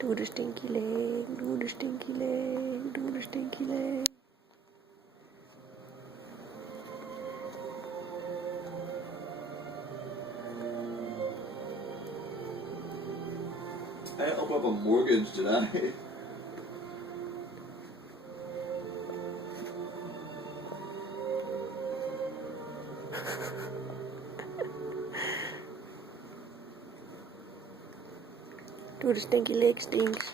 Do the stinky leg, do the stinky leg, do the stinky leg. I opened up a mortgage, did I? Do the stinky leg stinks.